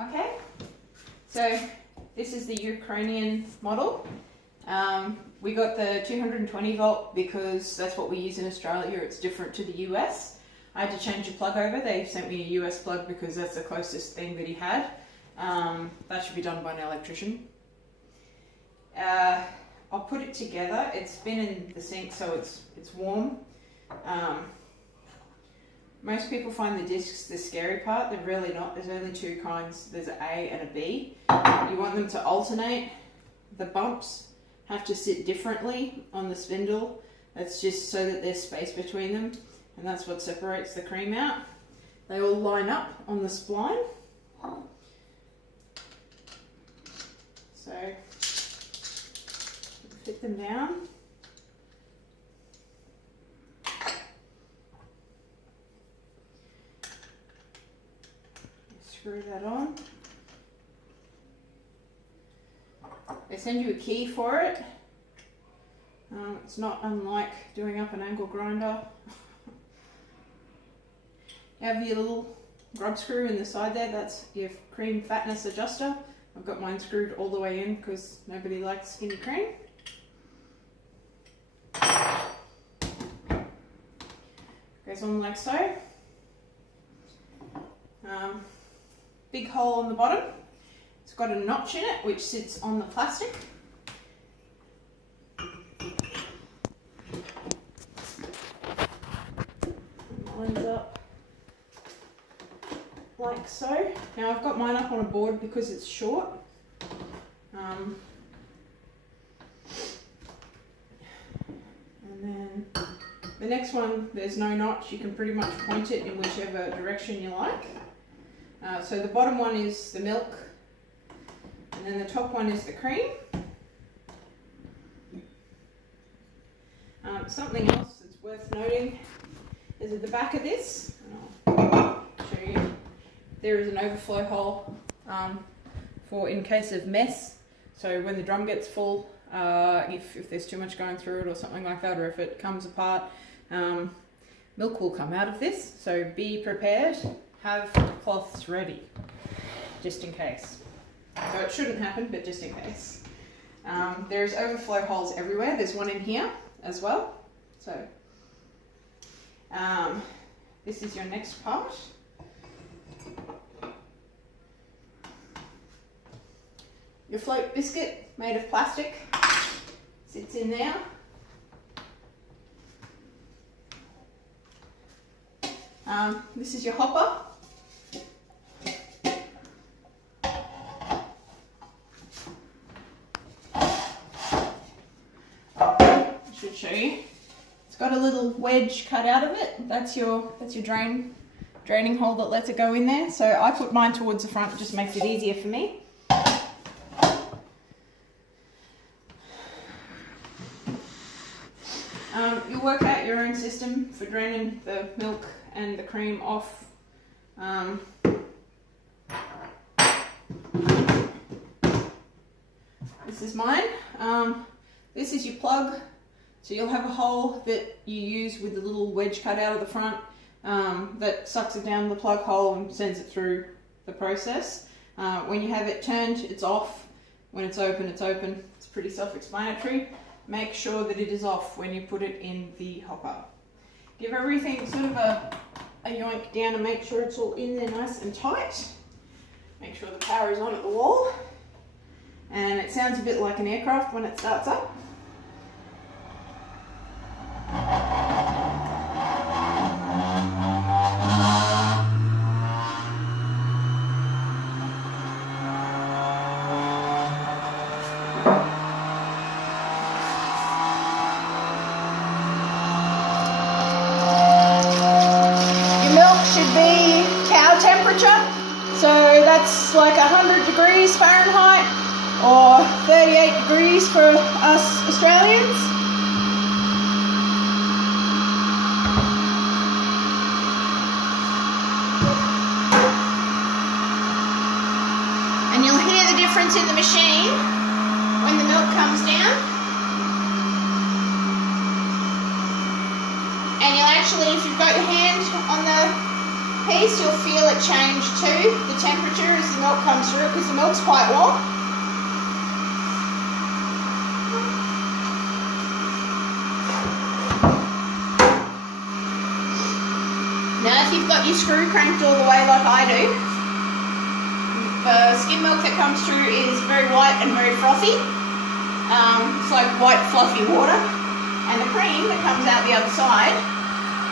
Okay, so this is the Ukrainian model. We got the 220 volt because that's what we use in Australia. It's different to the US. I had to change the plug over. They sent me a US plug because that's the closest thing that he had. That should be done by an electrician. I'll put it together. It's been in the sink, so it's warm. Most people find the discs the scary part. They're really not. There's only two kinds. There's an A and a B. You want them to alternate. The bumps have to sit differently on the spindle. That's just so that there's space between them, and that's what separates the cream out. They all line up on the spline. So fit them down. Screw that on. They send you a key for it. It's not unlike doing up an angle grinder. You have your little grub screw in the side there. That's your cream fatness adjuster. I've got mine screwed all the way in because nobody likes skinny cream. Goes on like so. Big hole on the bottom. It's got a notch in it which sits on the plastic. Lines up like so. Now I've got mine up on a board because it's short. And then the next one, there's no notch. You can pretty much point it in whichever direction you like. So the bottom one is the milk, and then the top one is the cream. Something else that's worth noting is at the back of this, and I'll show you, there is an overflow hole for in case of mess. So when the drum gets full, if there's too much going through it or something like that, or if it comes apart, milk will come out of this. So be prepared. Have cloths ready, just in case. So it shouldn't happen, but just in case. There's overflow holes everywhere. There's one in here as well. So this is your next part. Your float biscuit made of plastic sits in there. This is your hopper. I should show you. It's got a little wedge cut out of it. That's your draining hole that lets it go in there. So I put mine towards the front. It just makes it easier for me. You'll work out your own system for draining the milk and the cream off. This is mine. This is your plug. So you'll have a hole that you use with the little wedge cut out of the front that sucks it down the plug hole and sends it through the process. When you have it turned, it's off. When it's open, it's open. It's pretty self-explanatory. Make sure that it is off when you put it in the hopper. Give everything sort of a yoink down and make sure it's all in there nice and tight. Make sure the power is on at the wall. And it sounds a bit like an aircraft when it starts up. So that's like 100 degrees Fahrenheit or 38 degrees for us Australians. And you'll hear the difference in the machine when the milk comes down. And you'll actually, if you've got your hand on the piece, you'll feel it change too, the temperature as the milk comes through, because the milk's quite warm. Now if you've got your screw cranked all the way like I do, the skim milk that comes through is very white and very frothy. It's like white fluffy water. And the cream that comes out the other side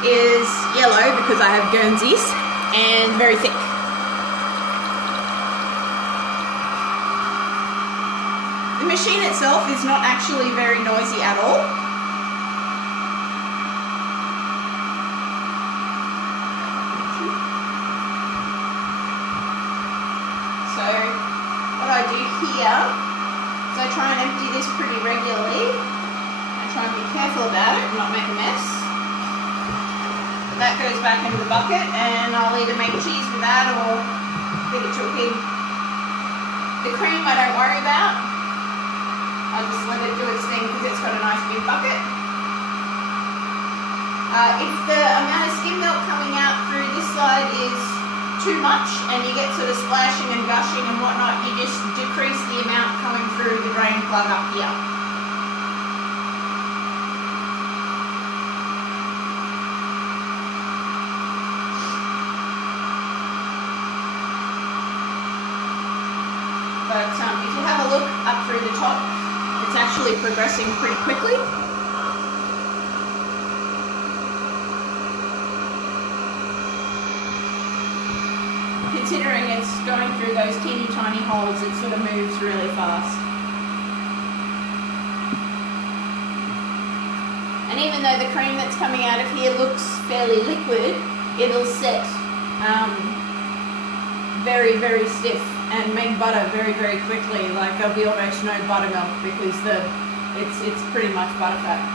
is yellow because I have Guernseys and very thick. The machine itself is not actually very noisy at all. So what I do here is I try and empty this pretty regularly. I try and be careful about it and not make a mess. That goes back into the bucket and I'll either make cheese with that or feed it to a pig. The cream I don't worry about. I just let it do its thing because it's got a nice big bucket. If the amount of skim milk coming out through this side is too much and you get sort of splashing and gushing and whatnot, you just decrease the amount coming through the drain plug up here. But if you have a look up through the top, it's actually progressing pretty quickly. Considering it's going through those teeny tiny holes, it sort of moves really fast. And even though the cream that's coming out of here looks fairly liquid, it'll set very, very stiff and make butter very, very quickly. Like there'll be almost no buttermilk because it's pretty much butterfat.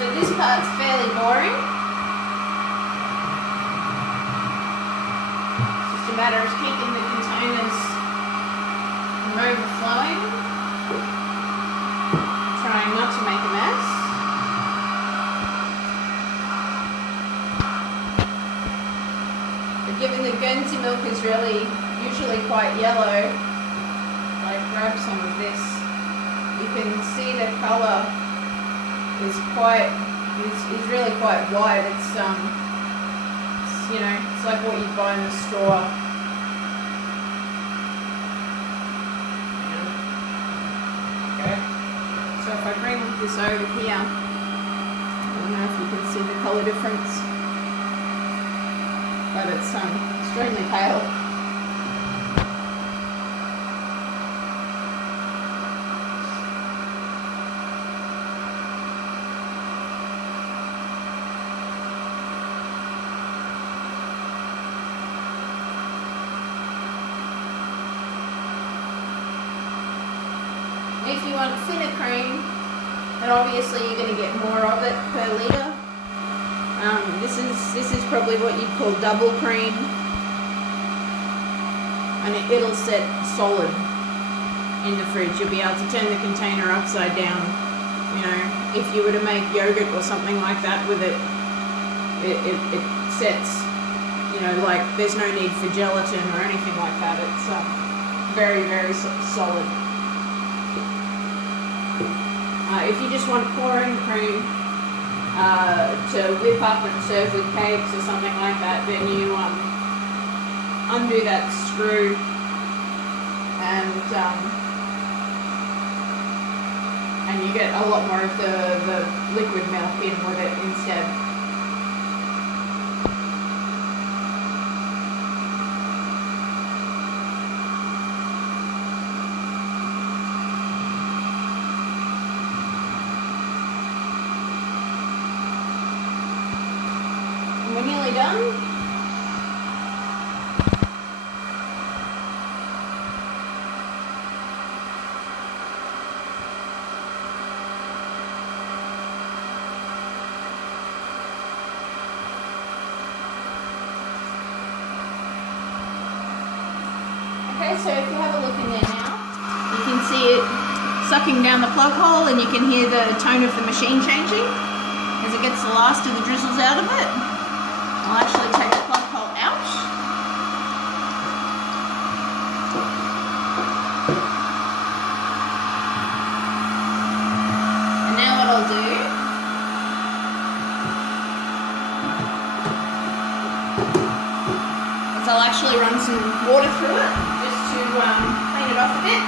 So this part's fairly boring. It's just a matter of keeping the containers from overflowing. Trying not to make a mess. But given the Guernsey milk is usually quite yellow, I grab some of this. You can see the colour is really quite white. It's you know, it's like what you'd buy in the store. Okay. So if I bring this over here, I don't know if you can see the colour difference, but it's extremely pale. If you want thinner cream, then obviously you're going to get more of it per litre. This is probably what you'd call double cream, and it'll set solid. in the fridge. You'll be able to turn the container upside down. You know, if you were to make yogurt or something like that with it, it sets, you know, like there's no need for gelatin or anything like that. It's very, very solid. If you just want pouring cream to whip up and serve with cakes or something like that, then you undo that screw and you get a lot more of the liquid milk in with it instead. And we're nearly done. Okay, so if you have a look in there now, you can see it sucking down the plug hole, and you can hear the tone of the machine changing as it gets the last of the drizzles out of it. I'll actually take the plug hole out. And now what I'll do is I'll actually run some water through it just to clean it off a bit.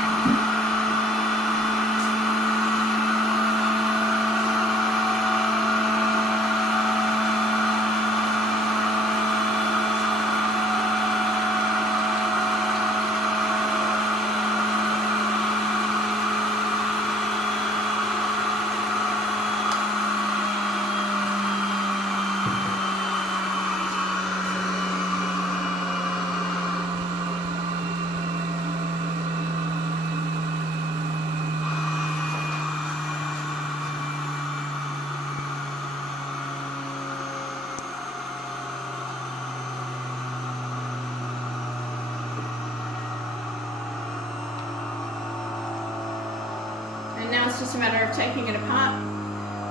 Now it's just a matter of taking it apart,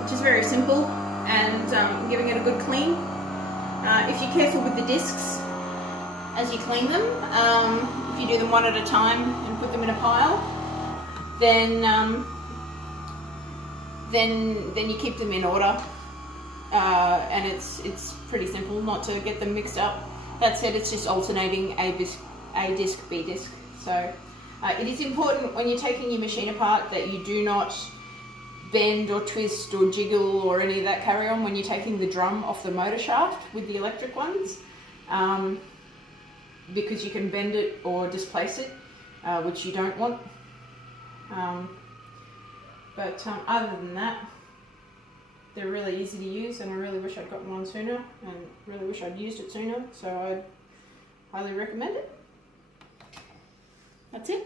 which is very simple, and giving it a good clean. If you're careful with the discs as you clean them, if you do them one at a time and put them in a pile, then you keep them in order, and it's pretty simple not to get them mixed up. That said, it's just alternating A disc, B disc. So. It is important when you're taking your machine apart that you do not bend or twist or jiggle or any of that carry on when you're taking the drum off the motor shaft with the electric ones, because you can bend it or displace it, which you don't want. But other than that, they're really easy to use, and I really wish I'd gotten one sooner, and really wish I'd used it sooner, so I'd highly recommend it. That's it.